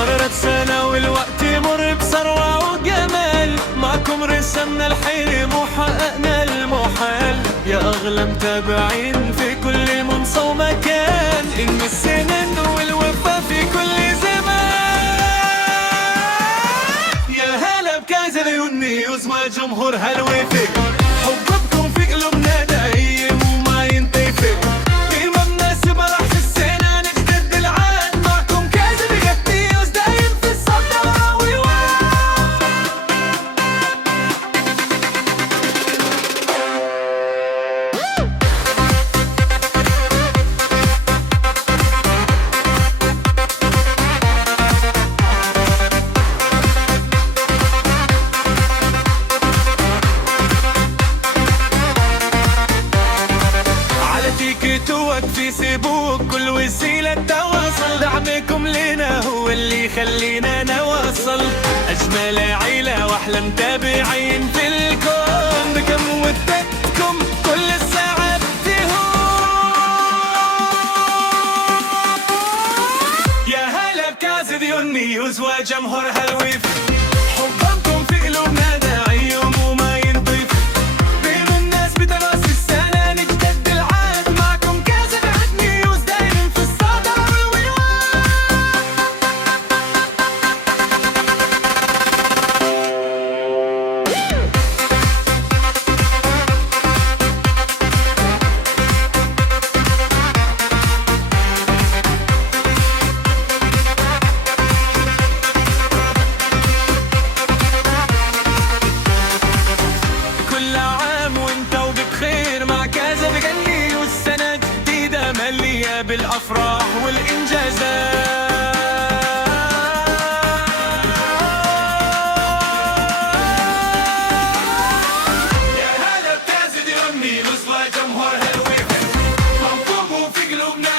مرت سنة والوقت يمر بثروة وجمال، معكم رسمنا الحلم وحققنا المحال. يا أغلى متابعين في كل منصة ومكان، إن السنن والوفا في كل زمان. يا هلا بكازر نيوز وجمهور هالوفي، حبكم في قلوبنا دايم وما ينطفي. بمناسبة راح السنة نجدد العهد، معكم كازر نيوز دايم في الصدارة والوعد. تيك توك فيسبوك كل وسيلة تواصل، دعمكم لنا هو اللي يخلينا نواصل. أجمل عيلة وأحلى متابعين في الكون، بكم ودتكم كل الساعة يا هلا بكازر نيوز وجمهور هالويف، حبكم في قلوبنا دايم وما ينطفي. بمناسبة راس السنة نجدد العهد، معكم كازر نيوز دايم في الصدارة والوعد. كل عام وانت وبخير مع كازر نيوز، سنة جديدة مليئة بالأفراح والإنجازات. يا هلا بكازر نيوز وجمهور هالوفا، موقوف في قلوبنا